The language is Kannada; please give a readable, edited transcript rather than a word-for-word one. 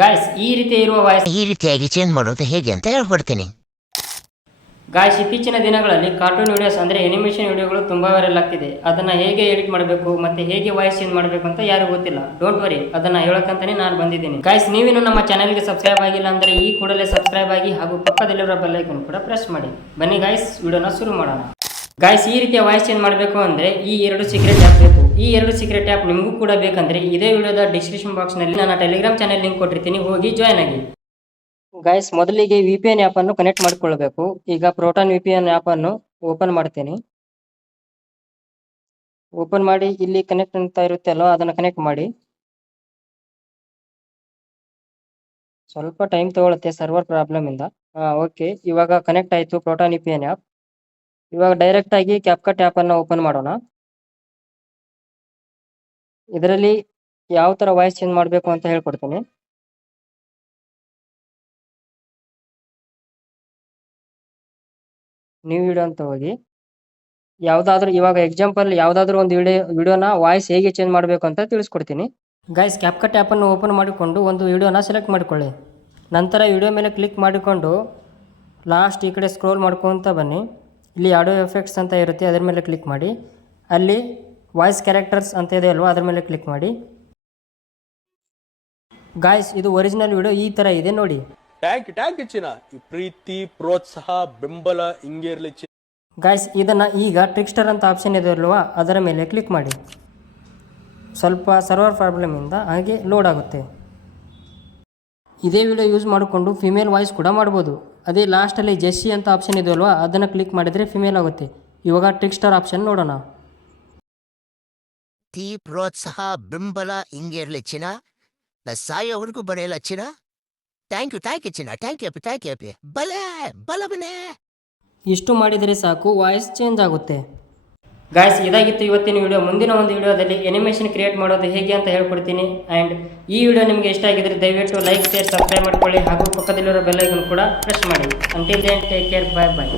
ಗಾಯ್ಸ್ ಈ ರೀತಿ ಇರುವ ವಾಯ್ಸ್ ಈ ರೀತಿಯಾಗಿ ಚೇಂಜ್ ಮಾಡೋದು ಹೇಗೆ ಅಂತ ಹೇಳ್ಕೊಡ್ತೀನಿ. ಗಾಯ್ಸ್ ಇತ್ತೀಚಿನ ದಿನಗಳಲ್ಲಿ ಕಾರ್ಟೂನ್ ವಿಡಿಯೋಸ್ ಅಂದರೆ ಅನಿಮೇಷನ್ ವಿಡಿಯೋಗಳು ತುಂಬ ವೈರಲ್ ಆಗ್ತಿದೆ. ಅದನ್ನು ಹೇಗೆ ಎಡಿಟ್ ಮಾಡಬೇಕು ಮತ್ತು ಹೇಗೆ ವಾಯ್ಸ್ ಚೇಂಜ್ ಮಾಡಬೇಕು ಅಂತ ಯಾರು ಗೊತ್ತಿಲ್ಲ. ಡೋಂಟ್ ವರಿ, ಅದನ್ನು ಹೇಳೋಕ್ಕಂತಾನೆ ನಾನು ಬಂದಿದ್ದೀನಿ. ಗಾಯ್ಸ್ ನೀವೇನು ನಮ್ಮ ಚಾನಲ್ಗೆ ಸಬ್ಸ್ಕ್ರೈಬ್ ಆಗಿಲ್ಲ ಅಂದರೆ ಈ ಕೂಡಲೇ ಸಬ್ಸ್ಕ್ರೈಬ್ ಆಗಿ ಹಾಗೂ ಪಕ್ಕದಲ್ಲಿರೋ ಬೆಲ್ ಐಕಾನ್ ಕೂಡ ಪ್ರೆಸ್ ಮಾಡಿ. ಬನ್ನಿ ಗಾಯ್ಸ್ ವಿಡಿಯೋನ ಶುರು ಮಾಡೋಣ. ಗಾಯ್ಸ್ ಈ ರೀತಿಯ ವಾಯ್ಸ್ ಚೇಂಜ್ ಮಾಡಬೇಕು ಅಂದರೆ ಈ ಎರಡು ಸೀಕ್ರೆಟ್ ಆ್ಯಪ್ ಬೇಕು. ಈ ಎರಡು ಸೀಕ್ರೆಟ್ ಆ್ಯಪ್ ನಿಮಗೂ ಕೂಡ ಬೇಕಂದರೆ ಇದೇ ವಿಡಿಯೋದ ಡಿಸ್ಕ್ರಿಪ್ಷನ್ ಬಾಕ್ಸ್ನಲ್ಲಿ ನನ್ನ ಟೆಲಿಗ್ರಾಮ್ ಚಾನಲ್ ಲಿಂಕ್ ಕೊಟ್ಟಿರ್ತೀನಿ, ಹೋಗಿ ಜಾಯ್ನ್ ಆಗಿ. ಗಾಯ್ಸ್ ಮೊದಲಿಗೆ VPN ಆ್ಯಪ್ ಅನ್ನು ಕನೆಕ್ಟ್ ಮಾಡಿಕೊಳ್ಳಬೇಕು. ಈಗ ಪ್ರೋಟಾನ್ VPN ಆ್ಯಪ್ ಅನ್ನು ಓಪನ್ ಮಾಡ್ತೀನಿ. ಓಪನ್ ಮಾಡಿ ಇಲ್ಲಿ ಕನೆಕ್ಟ್ ಅಂತ ಇರುತ್ತೆ ಅಲ್ವಾ, ಅದನ್ನು ಕನೆಕ್ಟ್ ಮಾಡಿ. ಸ್ವಲ್ಪ ಟೈಮ್ ತಗೊಳುತ್ತೆ ಸರ್ವರ್ ಪ್ರಾಬ್ಲಮ್ ಇಂದ. ಓಕೆ, ಇವಾಗ ಕನೆಕ್ಟ್ ಆಯಿತು ಪ್ರೋಟಾನ್ VPN ಆ್ಯಪ್. ಇವಾಗ ಡೈರೆಕ್ಟ್ ಆಗಿ ಕ್ಯಾಪ್ಕಟ್ ಆ್ಯಪ್ ಅನ್ನು ಓಪನ್ ಮಾಡೋಣ. ಇದರಲ್ಲಿ ಯಾವ ಥರ ವಾಯ್ಸ್ ಚೇಂಜ್ ಮಾಡಬೇಕು ಅಂತ ಹೇಳ್ಕೊಡ್ತೀನಿ. ನ್ಯೂ ವಿಡಿಯೋ ಅಂತ ಹೋಗಿ ಯಾವುದಾದ್ರೂ ಇವಾಗ ಎಕ್ಸಾಂಪಲ್ ಯಾವುದಾದ್ರೂ ಒಂದು ವಿಡಿಯೋನ ವಾಯ್ಸ್ ಹೇಗೆ ಚೇಂಜ್ ಮಾಡಬೇಕು ಅಂತ ತಿಳಿಸ್ಕೊಡ್ತೀನಿ. ಗೈಸ್ ಕ್ಯಾಪ್ಕಟ್ ಆ್ಯಪನ್ನು ಓಪನ್ ಮಾಡಿಕೊಂಡು ಒಂದು ವಿಡಿಯೋನ ಸೆಲೆಕ್ಟ್ ಮಾಡಿಕೊಳ್ಳಿ. ನಂತರ ವಿಡಿಯೋ ಮೇಲೆ ಕ್ಲಿಕ್ ಮಾಡಿಕೊಂಡು ಲಾಸ್ಟ್ ಈ ಕಡೆ ಸ್ಕ್ರೋಲ್ ಮಾಡ್ಕೊತ ಬನ್ನಿ. ಇಲ್ಲಿ ಆಡಿಯೋ ಎಫೆಕ್ಟ್ಸ್ ಅಂತ ಇರುತ್ತೆ, ಅದರ ಮೇಲೆ ಕ್ಲಿಕ್ ಮಾಡಿ. ಅಲ್ಲಿ ವಾಯ್ಸ್ ಕ್ಯಾರೆಕ್ಟರ್ಸ್ ಅಂತ ಇದೆ ಅಲ್ವಾ, ಅದರ ಮೇಲೆ ಕ್ಲಿಕ್ ಮಾಡಿ. ಗಾಯ್ಸ್ ಇದು ಒರಿಜಿನಲ್ ವಿಡಿಯೋ ಈ ಥರ ಇದೆ ನೋಡಿ. ಟ್ಯಾಂಕ್ ಚಿನ್ನ ಈ ಪ್ರೀತಿ ಪ್ರೋತ್ಸಾಹ ಬೆಂಬಲ ಹಿಂಗೆ ಇರಲಿ. ಗಾಯ್ಸ್ ಇದನ್ನು ಈಗ ಟ್ರಿಕ್ಸ್ಟರ್ ಅಂತ ಆಪ್ಷನ್ ಇದೆ ಅಲ್ವಾ, ಅದರ ಮೇಲೆ ಕ್ಲಿಕ್ ಮಾಡಿ. ಸ್ವಲ್ಪ ಸರ್ವರ್ ಪ್ರಾಬ್ಲಮಿಂದ ಹಾಗೆ ಲೋಡ್ ಆಗುತ್ತೆ. ಇದೇ ವಿಡಿಯೋ ಯೂಸ್ ಮಾಡಿಕೊಂಡು ಫಿಮೇಲ್ ವಾಯ್ಸ್ ಕೂಡ ಮಾಡ್ಬೋದು. ಅದೇ ಲಾಸ್ಟಲ್ಲಿ ಜೆಸ್ಸಿ ಅಂತ ಆಪ್ಷನ್ ಇದೆ ಅಲ್ವಾ, ಅದನ್ನು ಕ್ಲಿಕ್ ಮಾಡಿದರೆ ಫಿಮೇಲ್ ಆಗುತ್ತೆ. ಇವಾಗ ಟ್ರಿಕ್ಸ್ಟರ್ ಆಪ್ಷನ್ ನೋಡೋಣ. ಪ್ರೋತ್ಸಾಹ ಬೆಂಬಲ ಹಿಂಗೆ ಇರಲಿ ಚಿನ್ನ, ಸಾಯೋವರೆಗೂ ಬರೆಯಲ್ಲ ಚಿನ್ನ. ಥ್ಯಾಂಕ್ ಯು ಚಿನ್ನ, ಥ್ಯಾಂಕ್ ಯು ಬಲ ಬನೆ. ಇಷ್ಟು ಮಾಡಿದರೆ ಸಾಕು, ವಾಯ್ಸ್ ಚೇಂಜ್ ಆಗುತ್ತೆ. ಗಾಯ್ಸ್ ಇದಾಗಿತ್ತು ಇವತ್ತಿನ ವಿಡಿಯೋ. ಮುಂದಿನ ಒಂದು ವಿಡಿಯೋದಲ್ಲಿ ಅನಿಮೇಷನ್ ಕ್ರಿಯೇಟ್ ಮಾಡೋದು ಹೇಗೆ ಅಂತ ಹೇಳ್ಕೊಡ್ತೀನಿ. ಆ್ಯಂಡ್ ಈ ವಿಡಿಯೋ ನಿಮಗೆ ಇಷ್ಟ ಆಗಿದ್ರೆ ದಯವಿಟ್ಟು ಲೈಕ್, ಶೇರ್, ಸಬ್ಸ್ಕ್ರೈಬ್ ಮಾಡ್ಕೊಳ್ಳಿ ಹಾಗೂ ಪಕ್ಕದಲ್ಲಿರೋ ಬೆಲ್ ಐಕಾನ್ ಕೂಡ ಪ್ರೆಸ್ ಮಾಡಿ. ಅಂಟಿಲ್ ದೆನ್ ಟೇಕ್ ಕೇರ್, ಬಾಯ್ ಬಾಯ್.